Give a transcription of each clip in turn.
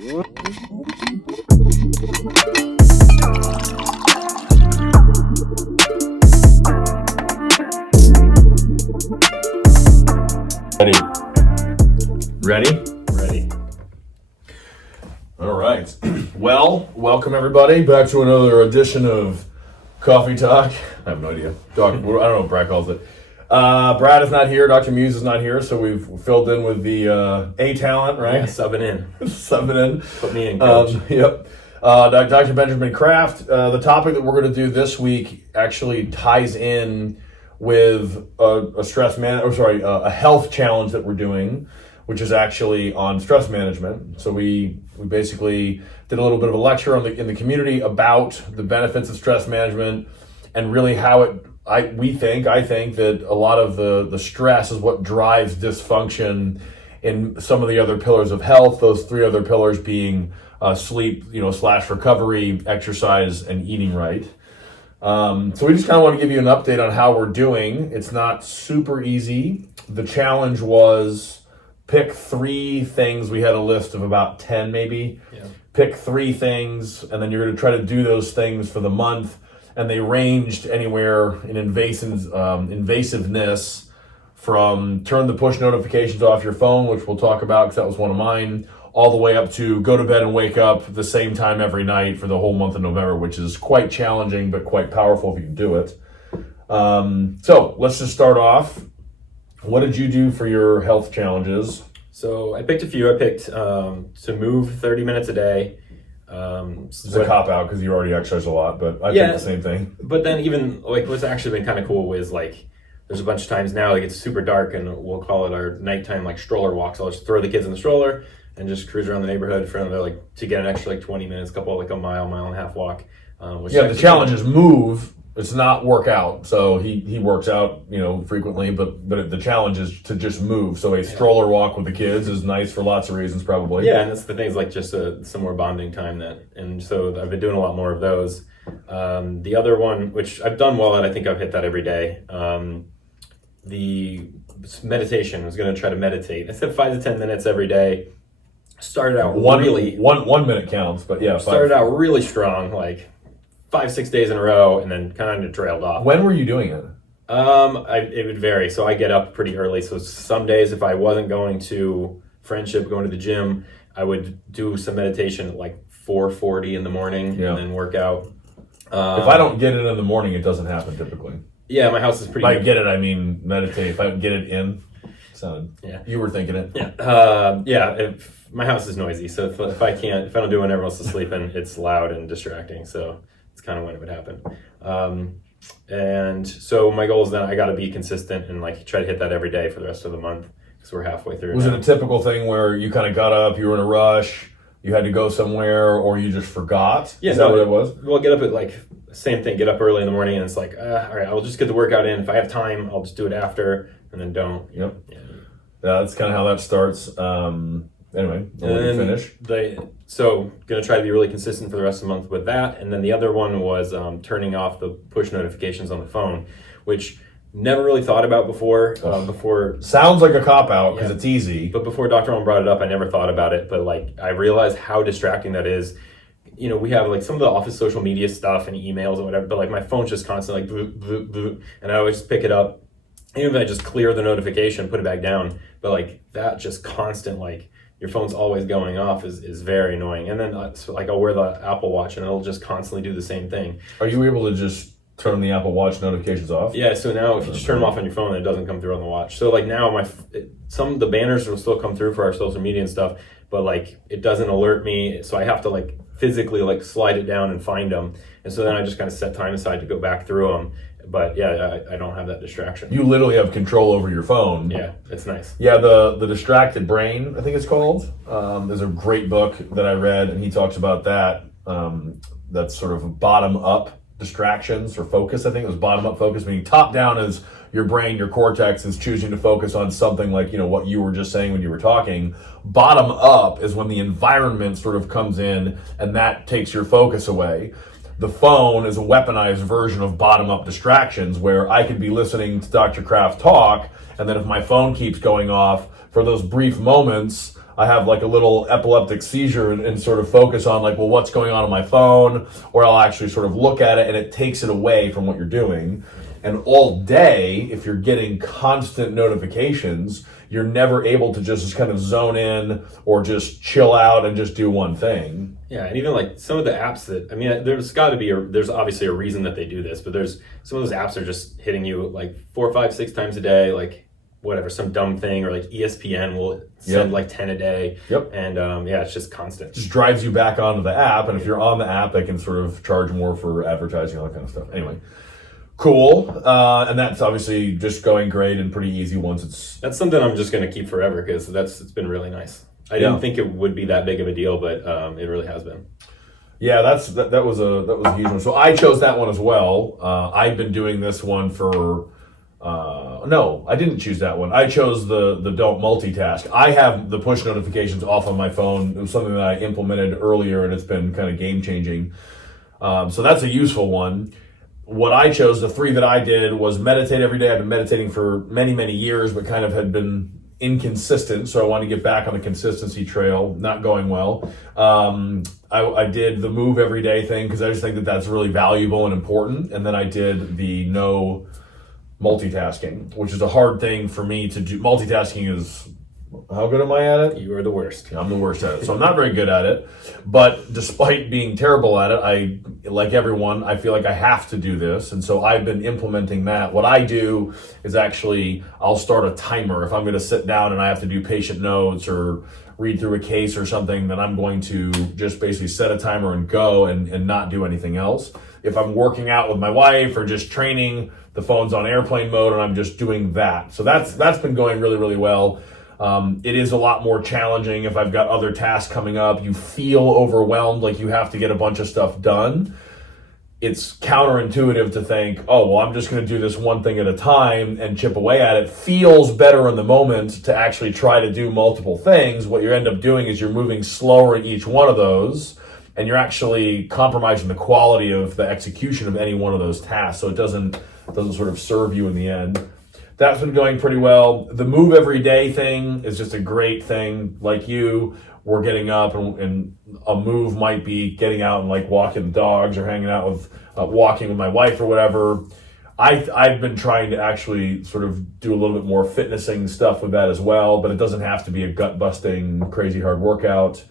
Ready. All right. Well, welcome everybody back to another edition of Coffee Talk. I have no idea. I don't know what Brad calls it. Brad is not here. Dr. Muse is not here, so we've filled in with the A talent, right? Yeah, subbing in. Put me in, coach. Yep. Dr. Benjamin Kraft. The topic that we're going to do this week actually ties in with a health challenge that we're doing, which is actually on stress management. So we basically did a little bit of a lecture in the community about the benefits of stress management and really how I think that a lot of the stress is what drives dysfunction in some of the other pillars of health. Those three other pillars being sleep, / recovery, exercise, and eating right. So we just kind of want to give you an update on how we're doing. It's not super easy. The challenge was pick 3 things. We had a list of about 10 maybe. Yeah. Pick 3 things, and then you're going to try to do those things for the month. And they ranged anywhere in invasiveness from turn the push notifications off your phone, which we'll talk about because that was one of mine, all the way up to go to bed and wake up at the same time every night for the whole month of November, which is quite challenging but quite powerful if you can do it. So let's just start off. What did you do for your health challenges? So I picked a few. I picked to move 30 minutes a day. It's a cop-out because you already exercise a lot, but I think the same thing. But then even, what's actually been kind of cool is, there's a bunch of times now, it's super dark, and we'll call it our nighttime, stroller walks. I'll just throw the kids in the stroller and just cruise around the neighborhood to get an extra, 20 minutes, a mile and a half walk. The challenge is move. It's not work out. So he works out, frequently, but the challenge is to just move. So a stroller walk with the kids is nice for lots of reasons, probably. Yeah, and that's the thing, is just some more bonding time and so I've been doing a lot more of those. The other one, which I've done well at, I think I've hit that every day. The meditation, I was going to try to meditate. I said 5 to 10 minutes every day. Started out one minute counts, but yeah. Started out really strong, 5-6 days in a row, and then kind of trailed off. When were you doing it? It would vary. So I get up pretty early. So some days, if I wasn't going to Friendship, going to the gym, I would do some meditation at 4:40 in the morning, and then work out. If I don't get it in the morning, it doesn't happen typically. Yeah, my house is pretty. If I get it, I mean meditate. If I get it in, you were thinking it. Yeah. My house is noisy, so if I don't do it when everyone else is sleeping, it's loud and distracting. So it's kind of when it would happen. And so my goal is that I got to be consistent and try to hit that every day for the rest of the month because we're halfway through. Was it a typical thing where you kind of got up, you were in a rush, you had to go somewhere, or you just forgot? Yeah, is that what it was? Well, get up at same thing. Get up early in the morning, and it's all right, I'll just get the workout in. If I have time, I'll just do it after, and then don't. Yep. Yeah, that's kind of how that starts. Anyway, we'll finish. So going to try to be really consistent for the rest of the month with that. And then the other one was turning off the push notifications on the phone, which never really thought about before. Sounds like a cop-out because it's easy. But before Dr. Owen brought it up, I never thought about it. But I realized how distracting that is. We have some of the office social media stuff and emails and whatever, but my phone's just constantly boop, boop, boop, and I always pick it up. Even if I just clear the notification, put it back down. But that just constant, your phone's always going off is very annoying. And then I'll wear the Apple Watch and it'll just constantly do the same thing. Are you able to just turn the Apple Watch notifications off? Yeah, so now if you just turn them off on your phone, it doesn't come through on the watch. So now some of the banners will still come through for our social media and stuff, but it doesn't alert me. So I have to physically slide it down and find them. And so then I just kind of set time aside to go back through them. But yeah, I don't have that distraction. You literally have control over your phone. Yeah, it's nice. Yeah, the Distracted Brain, I think it's called. There's a great book that I read, and he talks about that. That's sort of bottom-up distractions or focus. I think it was bottom-up focus, meaning top-down is your brain, your cortex is choosing to focus on something what you were just saying when you were talking. Bottom-up is when the environment sort of comes in, and that takes your focus away. The phone is a weaponized version of bottom-up distractions where I could be listening to Dr. Kraft talk, and then if my phone keeps going off for those brief moments, I have like a little epileptic seizure and sort of focus on like, well, what's going on my phone, or I'll actually sort of look at it and it takes it away from what you're doing. And all day, if you're getting constant notifications, you're never able to just kind of zone in or just chill out and just do one thing. Yeah, and even like some of the apps that, I mean, there's got to be, there's obviously a reason that they do this, but there's some of those apps are just hitting you like 4, 5, 6 times a day, like whatever, some dumb thing, or like ESPN will send like 10 a day. Yep. And yeah, it's just constant. Just drives you back onto the app, and if you're on the app, they can sort of charge more for advertising, all that kind of stuff. Anyway. Cool. And that's obviously just going great and pretty easy once it's... That's something I'm just going to keep forever because it's been really nice. I didn't think it would be that big of a deal, but it really has been. Yeah, that was a huge one. So I chose that one as well. I've been doing this one for... no, I didn't choose that one. I chose the don't multitask. I have the push notifications off on my phone. It was something that I implemented earlier, and it's been kind of game changing. So that's a useful one. What I chose, the 3 that I did, was meditate every day. I've been meditating for many, many years, but kind of had been inconsistent. So I wanted to get back on the consistency trail, not going well. I did the move every day thing because I just think that that's really valuable and important. And then I did the no multitasking, which is a hard thing for me to do. Multitasking is... How good am I at it? You are the worst. I'm the worst at it. So I'm not very good at it. But despite being terrible at it, like everyone, I feel like I have to do this. And so I've been implementing that. What I do is actually, I'll start a timer. If I'm going to sit down and I have to do patient notes or read through a case or something, then I'm going to just basically set a timer and go and not do anything else. If I'm working out with my wife or just training, the phone's on airplane mode and I'm just doing that. So that's been going really, really well. It is a lot more challenging if I've got other tasks coming up. You feel overwhelmed, like you have to get a bunch of stuff done. It's counterintuitive to think, oh, well, I'm just going to do this one thing at a time and chip away at it. Feels better in the moment to actually try to do multiple things. What you end up doing is you're moving slower in each one of those, and you're actually compromising the quality of the execution of any one of those tasks. So it doesn't sort of serve you in the end. That's been going pretty well. The move every day thing is just a great thing. Like you, we're getting up and a move might be getting out and like walking dogs or hanging out with, walking with my wife or whatever. I've been trying to actually sort of do a little bit more fitnessing stuff with that as well, but it doesn't have to be a gut busting, crazy hard workout.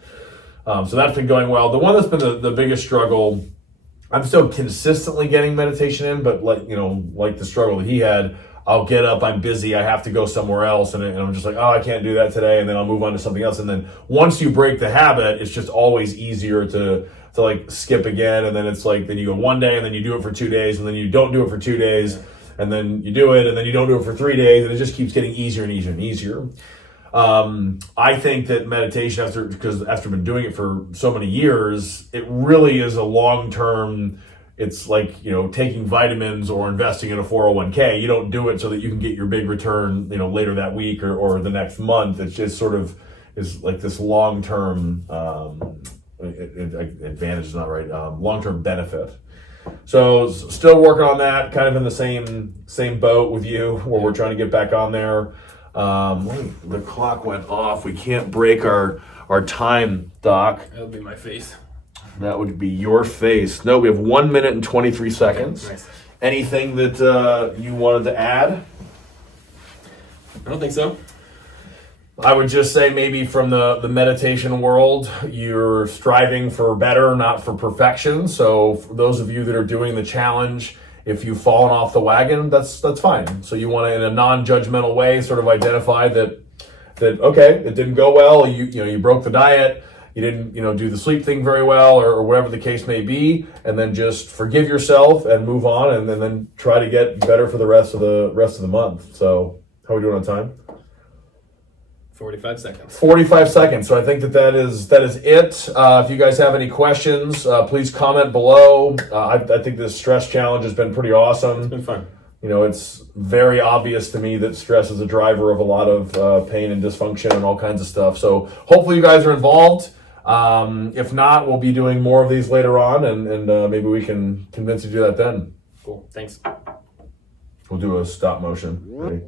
So that's been going well. The one that's been the biggest struggle, I'm still consistently getting meditation in, but like the struggle that he had, I'll get up, I'm busy, I have to go somewhere else, and I'm just like, oh, I can't do that today, and then I'll move on to something else. And then once you break the habit, it's just always easier to like skip again, and then it's like, then you go one day, and then you do it for 2 days, and then you don't do it for 2 days, and then you do it, and then you don't do it for 3 days, and it just keeps getting easier and easier and easier. I think that meditation, after been doing it for so many years, it really is a long-term. It's like, taking vitamins or investing in a 401k. You don't do it so that you can get your big return, later that week or the next month. It's just sort of is like this long-term advantage is not right. Long-term benefit. So still working on that, kind of in the same boat with you, where we're trying to get back on there. The clock went off. We can't break our time, Doc. That would be my face. That would be your face. No, we have 1 minute and 23 seconds. Okay, nice. Anything that you wanted to add? I don't think so. I would just say maybe from the meditation world, you're striving for better, not for perfection. So for those of you that are doing the challenge, if you've fallen off the wagon, that's fine. So you want to, in a non-judgmental way, sort of identify that okay, it didn't go well. You broke the diet. You didn't, do the sleep thing very well, or whatever the case may be, and then just forgive yourself and move on, and then try to get better for the rest of the month. So, how are we doing on time? 45 seconds. 45 seconds. So I think that is it. If you guys have any questions, please comment below. I think this stress challenge has been pretty awesome. It's been fun. It's very obvious to me that stress is a driver of a lot of pain and dysfunction and all kinds of stuff. So hopefully you guys are involved. If not, we'll be doing more of these later on, and maybe we can convince you to do that then. Cool. Thanks. We'll do a stop motion. Ready?